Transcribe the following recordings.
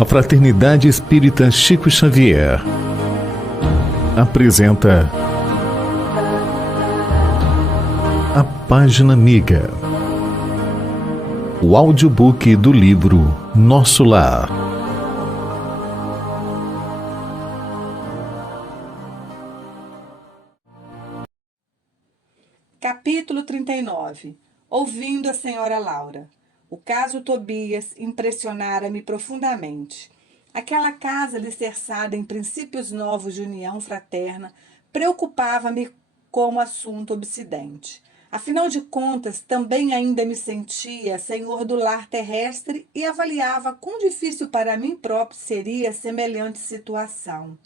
A Fraternidade Espírita Chico Xavier apresenta A Página Amiga, o audiobook do livro Nosso Lar. Capítulo 39. Ouvindo a senhora Laura. O caso Tobias impressionara-me profundamente. Aquela casa alicerçada em princípios novos de união fraterna preocupava-me como assunto obsidente. Afinal de contas, também ainda me sentia senhor do lar terrestre e avaliava quão difícil para mim próprio seria semelhante situação.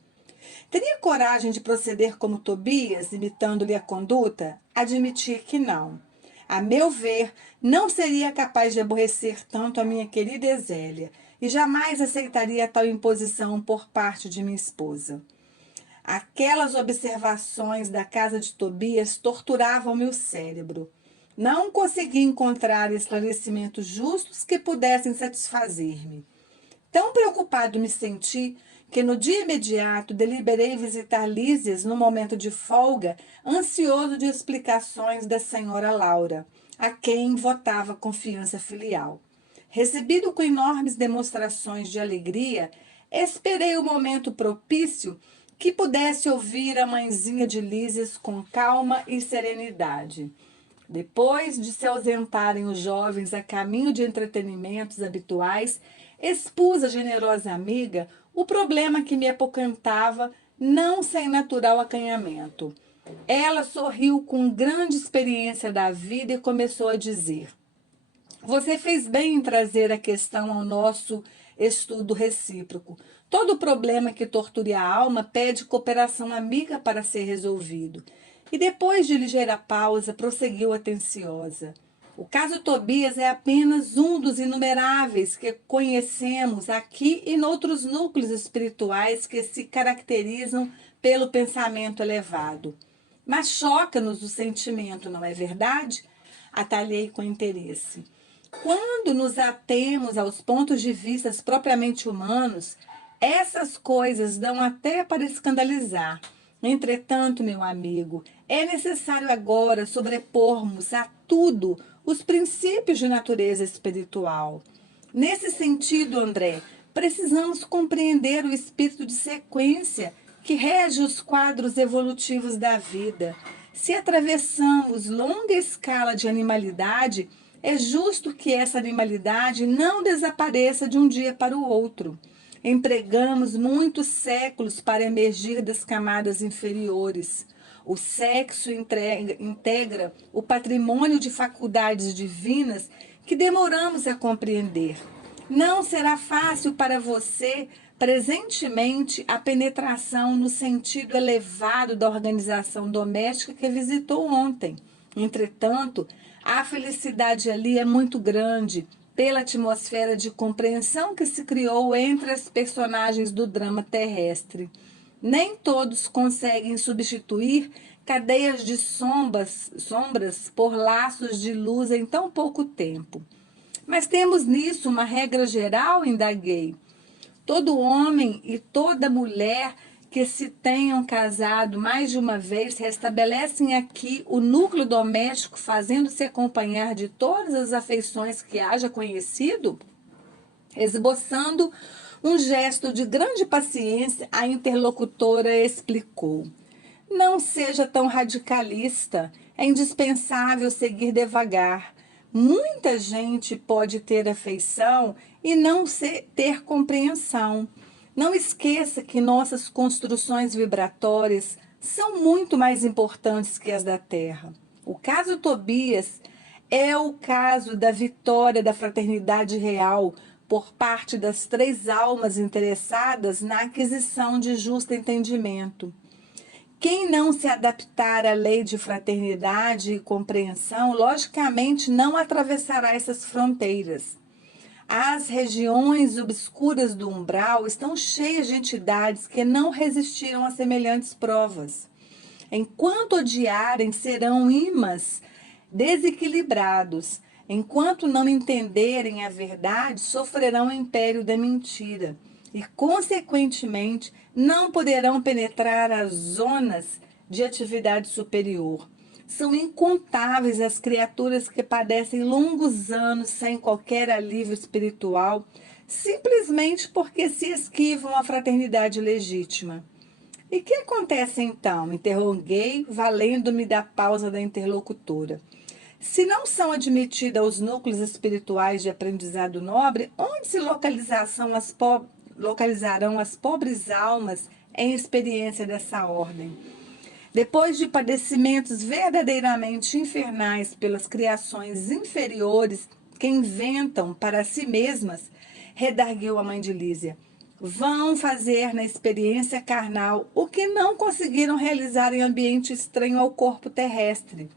Teria coragem de proceder como Tobias, imitando-lhe a conduta? Admiti que não. A meu ver, não seria capaz de aborrecer tanto a minha querida Esélia e jamais aceitaria tal imposição por parte de minha esposa. Aquelas observações da casa de Tobias torturavam meu cérebro. Não consegui encontrar esclarecimentos justos que pudessem satisfazer-me. Tão preocupado me senti que no dia imediato deliberei visitar Lísias no momento de folga, ansioso de explicações da senhora Laura, a quem votava confiança filial. Recebido com enormes demonstrações de alegria, esperei o momento propício que pudesse ouvir a mãezinha de Lísias com calma e serenidade. Depois de se ausentarem os jovens a caminho de entretenimentos habituais, expus à generosa amiga o problema que me apoquentava, não sem natural acanhamento. Ela sorriu com grande experiência da vida e começou a dizer: "Você fez bem em trazer a questão ao nosso estudo recíproco. Todo problema que torture a alma pede cooperação amiga para ser resolvido." E depois de ligeira pausa, prosseguiu atenciosa: "O caso Tobias é apenas um dos inumeráveis que conhecemos aqui e noutros núcleos espirituais que se caracterizam pelo pensamento elevado. Mas choca-nos o sentimento, não é verdade?" Atalhei com interesse. Quando nos atemos aos pontos de vista propriamente humanos, essas coisas dão até para escandalizar. Entretanto, meu amigo, é necessário agora sobrepormos a tudo os princípios de natureza espiritual. Nesse sentido, André, precisamos compreender o espírito de sequência que rege os quadros evolutivos da vida. Se atravessamos longa escala de animalidade, é justo que essa animalidade não desapareça de um dia para o outro. Empregamos muitos séculos para emergir das camadas inferiores. O sexo integra o patrimônio de faculdades divinas que demoramos a compreender. Não será fácil para você, presentemente, a penetração no sentido elevado da organização doméstica que visitou ontem. Entretanto, a felicidade ali é muito grande pela atmosfera de compreensão que se criou entre as personagens do drama terrestre. Nem todos conseguem substituir cadeias de sombras por laços de luz em tão pouco tempo. Mas temos nisso uma regra geral, indaguei. Todo homem e toda mulher que se tenham casado mais de uma vez restabelecem aqui o núcleo doméstico, fazendo-se acompanhar de todas as afeições que haja conhecido? Esboçando um gesto de grande paciência, a interlocutora explicou: "Não seja tão radicalista, é indispensável seguir devagar. Muita gente pode ter afeição e não ter compreensão. Não esqueça que nossas construções vibratórias são muito mais importantes que as da Terra. O caso Tobias é o caso da vitória da fraternidade real por parte das 3 almas interessadas na aquisição de justo entendimento. Quem não se adaptar à lei de fraternidade e compreensão, logicamente não atravessará essas fronteiras. As regiões obscuras do umbral estão cheias de entidades que não resistiram a semelhantes provas. Enquanto odiarem, serão imãs desequilibrados. Enquanto não entenderem a verdade, sofrerão o império da mentira e, consequentemente, não poderão penetrar as zonas de atividade superior. São incontáveis as criaturas que padecem longos anos sem qualquer alívio espiritual, simplesmente porque se esquivam à fraternidade legítima. E o que acontece então? Interroguei, valendo-me da pausa da interlocutora. Se não são admitidos aos núcleos espirituais de aprendizado nobre, onde se localizarão as pobres almas em experiência dessa ordem? Depois de padecimentos verdadeiramente infernais pelas criações inferiores que inventam para si mesmas, redarguiu a mãe de Lísia, vão fazer na experiência carnal o que não conseguiram realizar em ambiente estranho ao corpo terrestre.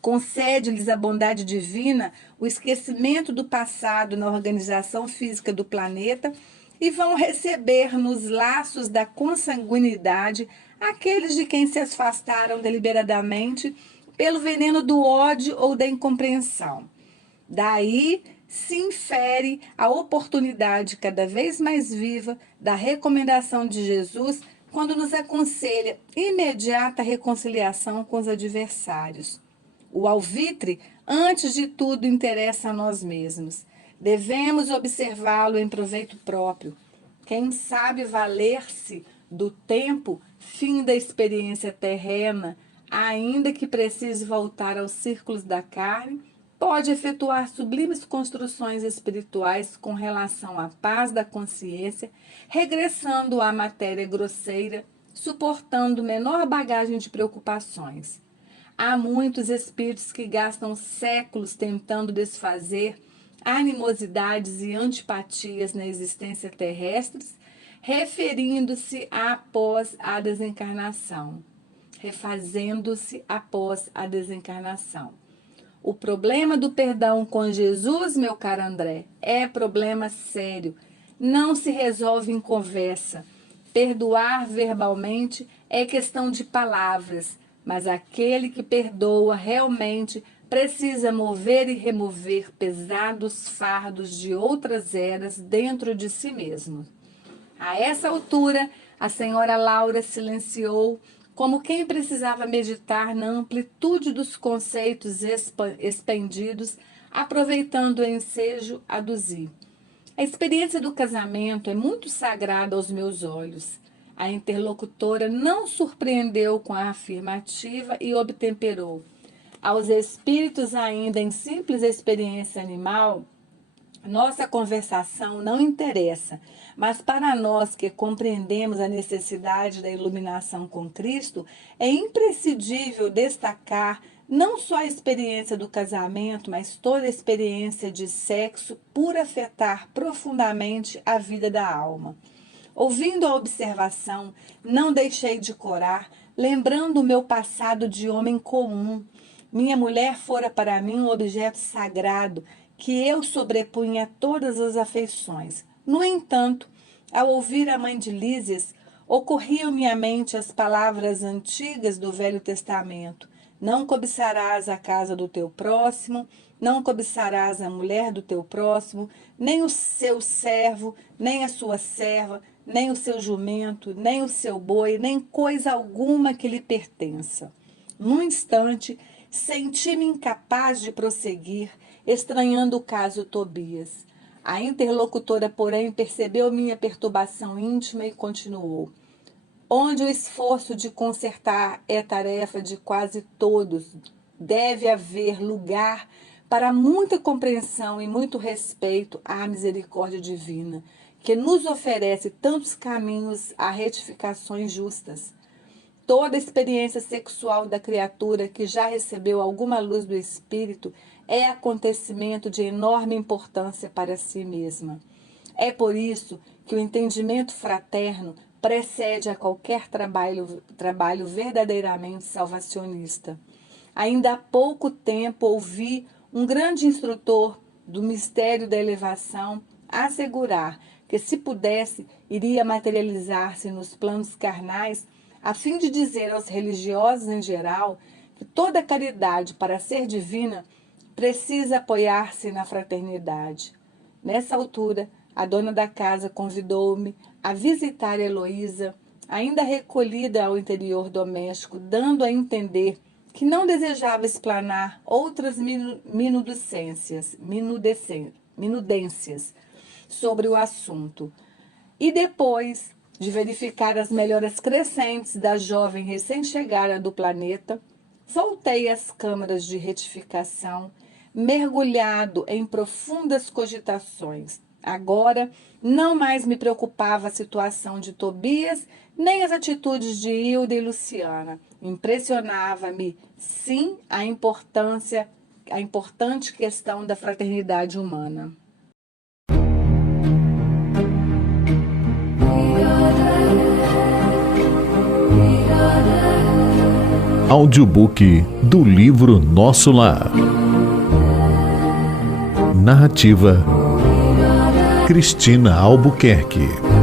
Concede-lhes a bondade divina o esquecimento do passado na organização física do planeta e vão receber nos laços da consanguinidade aqueles de quem se afastaram deliberadamente pelo veneno do ódio ou da incompreensão. Daí se infere a oportunidade cada vez mais viva da recomendação de Jesus quando nos aconselha imediata reconciliação com os adversários. O alvitre, antes de tudo, interessa a nós mesmos. Devemos observá-lo em proveito próprio. Quem sabe valer-se do tempo, fim da experiência terrena, ainda que precise voltar aos círculos da carne, pode efetuar sublimes construções espirituais com relação à paz da consciência, regressando à matéria grosseira, suportando menor bagagem de preocupações. Há muitos espíritos que gastam séculos tentando desfazer animosidades e antipatias na existência terrestre, referindo-se após a desencarnação, refazendo-se após a desencarnação. O problema do perdão com Jesus, meu caro André, é problema sério. Não se resolve em conversa. Perdoar verbalmente é questão de palavras, mas aquele que perdoa realmente precisa mover e remover pesados fardos de outras eras dentro de si mesmo. A essa altura, a senhora Laura silenciou, como quem precisava meditar na amplitude dos conceitos expendidos, aproveitando o ensejo, aduzi. A experiência do casamento é muito sagrada aos meus olhos. A interlocutora não surpreendeu com a afirmativa e obtemperou. Aos espíritos ainda em simples experiência animal, nossa conversação não interessa, mas para nós que compreendemos a necessidade da iluminação com Cristo, é imprescindível destacar não só a experiência do casamento, mas toda a experiência de sexo por afetar profundamente a vida da alma. Ouvindo a observação, não deixei de corar, lembrando o meu passado de homem comum. Minha mulher fora para mim um objeto sagrado, que eu sobrepunha a todas as afeições. No entanto, ao ouvir a mãe de Lísias, ocorriam-me à mente as palavras antigas do Velho Testamento. Não cobiçarás a casa do teu próximo, não cobiçarás a mulher do teu próximo, nem o seu servo, nem a sua serva, nem o seu jumento, nem o seu boi, nem coisa alguma que lhe pertença. Num instante, senti-me incapaz de prosseguir, estranhando o caso Tobias. A interlocutora, porém, percebeu minha perturbação íntima e continuou. Onde o esforço de consertar é tarefa de quase todos, deve haver lugar para muita compreensão e muito respeito à misericórdia divina, que nos oferece tantos caminhos a retificações justas. Toda experiência sexual da criatura que já recebeu alguma luz do espírito é acontecimento de enorme importância para si mesma. É por isso que o entendimento fraterno precede a qualquer trabalho verdadeiramente salvacionista. Ainda há pouco tempo ouvi um grande instrutor do mistério da elevação assegurar que, se pudesse, iria materializar-se nos planos carnais, a fim de dizer aos religiosos em geral que toda caridade, para ser divina, precisa apoiar-se na fraternidade. Nessa altura, a dona da casa convidou-me a visitar Heloísa, ainda recolhida ao interior doméstico, dando a entender que não desejava explanar outras minudências sobre o assunto. E depois de verificar as melhoras crescentes da jovem recém-chegada do planeta, voltei às câmaras de retificação, mergulhado em profundas cogitações. Agora, não mais me preocupava a situação de Tobias, nem as atitudes de Hilda e Luciana. Impressionava-me, sim, a importante questão da fraternidade humana. Audiobook do livro Nosso Lar. Narrativa Cristina Albuquerque.